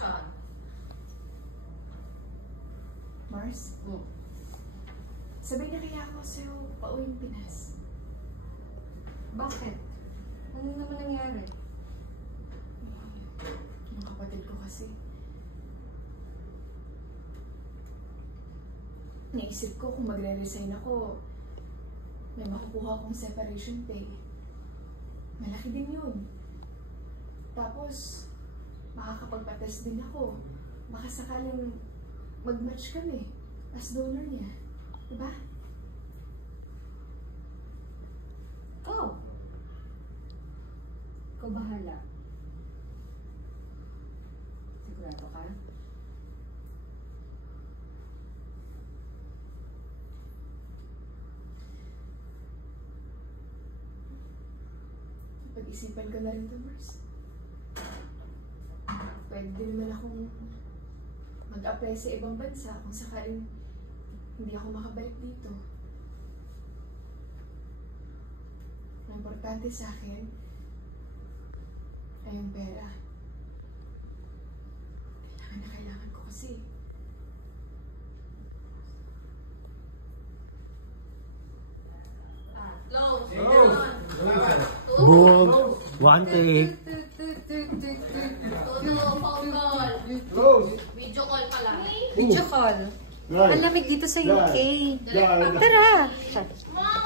Action! Mars? Sabi niya kaya ako sa'yo pauwing Pinas. Bakit? Ano naman nangyari? Yung kapatid ko kasi. Naisip ko kung magre-resign ako, may makukuha akong separation pay. Malaki din yun. Tapos, makakapagpa-test din ako. Baka sakaling mag-match kami as donor niya. Diba? Ikaw. Ikaw bahala. Sigurado ka? Pag-isipan ko na rin to, Mars. Pwede din naman akong mag-apply sa ibang bansa kung sakaling hindi ako makabalik dito. Ang importante sa akin ay yung pera. Kailangan na kailangan ko kasi. Close! Boom! One take. Phone call. Close. Video call pala. Video call. Right. Malamig dito sa UK. Yeah. Tara! Mom!